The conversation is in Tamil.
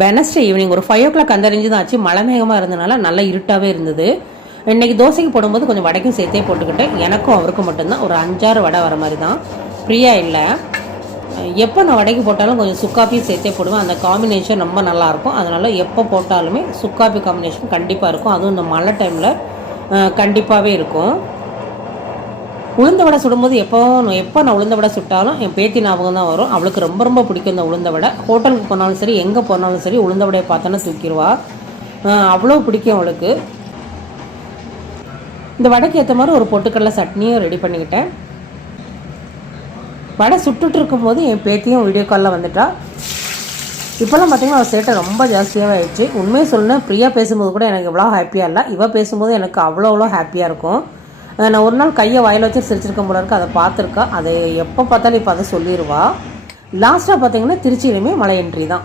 வெனஸ்டே ஈவினிங் ஒரு ஃபைவ் ஓ கிளாக் அந்த ரேஞ்சு தான் ஆச்சு. மழை மேகமாக இருந்தனால நல்லா இருட்டாகவே இருந்தது. இன்றைக்கி தோசைக்கு போடும்போது கொஞ்சம் வடைக்கும் சேர்த்தே போட்டுக்கிட்டேன். எனக்கும் அவருக்கும் மட்டும்தான். ஒரு அஞ்சாறு வடை வர மாதிரி தான் ஃப்ரீயாக இல்லை. எப்போ நான் வடைக்கு போட்டாலும் கொஞ்சம் சுக்காப்பியும் சேர்த்தே போடுவேன். அந்த காம்பினேஷன் ரொம்ப நல்லாயிருக்கும் அதனால் எப்போ போட்டாலுமே சுக்காப்பி காம்பினேஷன் கண்டிப்பாக இருக்கும். அதுவும் இந்த மழை டைமில் கண்டிப்பாகவே இருக்கும். உளுந்த வடை சுடும்போது எப்போ எப்போ நான் உளுந்த வடை சுட்டாலும் என் பேத்தி ஞாபகம் தான் வரும். அவளுக்கு ரொம்ப ரொம்ப பிடிக்கும் இந்த உளுந்த வடை. ஹோட்டலுக்கு போனாலும் சரி எங்கே போனாலும் சரி உளுந்த வடையை பார்த்தோன்னா தூக்கிடுவா. அவ்வளோ பிடிக்கும் அவளுக்கு. இந்த வடைக்கு ஏற்ற மாதிரி ஒரு பொட்டுக்கடலை சட்னியும் ரெடி பண்ணிக்கிட்டேன். வடை சுட்டுட்டு இருக்கும்போது என் பேத்தியும் வீடியோ காலில் வந்துட்டா. இப்போல்லாம் பார்த்தீங்கன்னா அவள் சேட்டை ரொம்ப ஜாஸ்தியாகவே ஆயிடுச்சு. உண்மையை சொல்லணும் பிரியா பேசும்போது கூட எனக்கு இவ்வளோ ஹாப்பியாக இல்லை. இவள் பேசும்போது எனக்கு அவ்வளோ அவ்வளோ ஹாப்பியாக இருக்கும். நான் ஒரு நாள் கையை வாயில் வச்சு சிரிச்சிருக்க போல இருக்கு. அதை பார்த்துருக்கா. அதை எப்போ பார்த்தாலும் இப்போ அதை சொல்லிடுவா லாஸ்ட்டாக பார்த்தீங்கன்னா திருச்சியிலுமே மலை என்ட்ரி தான்